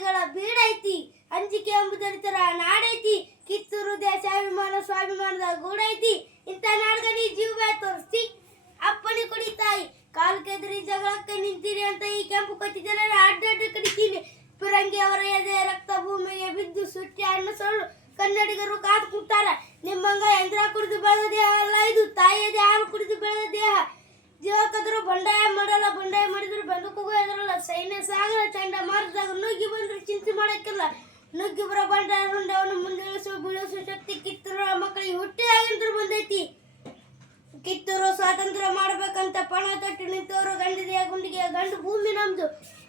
ಕಿಡಿಗಳ ಬೀಡೈತಿ ಅಂಜಿಕೆ ಎಂಬುದರಿತರ ನಾಡೈತಿ ಕಿತ್ತೂರು ದೇಶಾಭಿಮಾನ ಸ್ವಾಭಿಮಾನದ ಗೂಡೈತಿ ಇಂಥ ನಾಡ್ಗಡಿ ಜೀವ ತೋರಿಸ್ತಿ ಅಪ್ಪಣೆ ಕೊಡಿ ತಾಯಿ ಕಾಲು ಕೆದರಿ ಜಗಳಕ್ಕೆ ನಿಂತೀರಿ ಅಂತ ಈ ಕೆಂಪು ಕತ್ತಿ ಜನರ ಅಡ್ಡಡ್ಡ ಕಡಿತೀನಿ ಪಿರಂಗಿ ಅವರ ಎದೆ ರಕ್ತ ಭೂಮಿಗೆ ಬಿದ್ದು ಸುಟ್ಟಿ ಅನ್ನ ಸೊಳ್ಳು ಕನ್ನಡಿಗರು ಕಾದು ಕೂತಾರ ನಿಮ್ಮಂಗ ಯಂತ್ರ ಕುಡಿದು ಬೆಳೆದ ದೇಹ ಅಲ್ಲ ಇದು ತಾಯಿಯದೇ ಹಾಲು ಕುಡಿದು ಬೆಳೆದ ದೇಹ ಜೀವಕದ್ರು ಬಂಡಾಯ ಮಾಡಲ್ಲ ಬಂಡಾಯ ಮಾಡಿದ್ರು ಬಂದೂಕು ಎದರಲ್ಲ ಸೈನ್ಯ ಸಾಗರ ಚಂಡ ಮಾರಿದಾಗ ನುಗ್ಗಿ ಬಂದ್ರೆ ಚಿಂತೆ ಮಾಡಕ್ಕಿಲ್ಲ ನುಗ್ಗಿ ಬರೋ ಬಂಡಾಯ ಅವನು ಮುಂದಿಳಿಸುವ ಬೀಳಿಸುವ ಶಕ್ತಿ ಕಿತ್ತೂರು ಮಕ್ಕಳಿಗೆ ಹುಟ್ಟಿದಾಗಿಂದ್ರು ಬಂದೈತಿ ಕಿತ್ತೂರು ಸ್ವಾತಂತ್ರ್ಯ ಮಾಡ್ಬೇಕಂತ ಪಣ ತೊಟ್ಟು ನಿಂತವರು ಗಂಡಿದೆಯ ಗುಂಡಿಗೆ ಗಂಡು ಭೂಮಿ ನಮ್ದು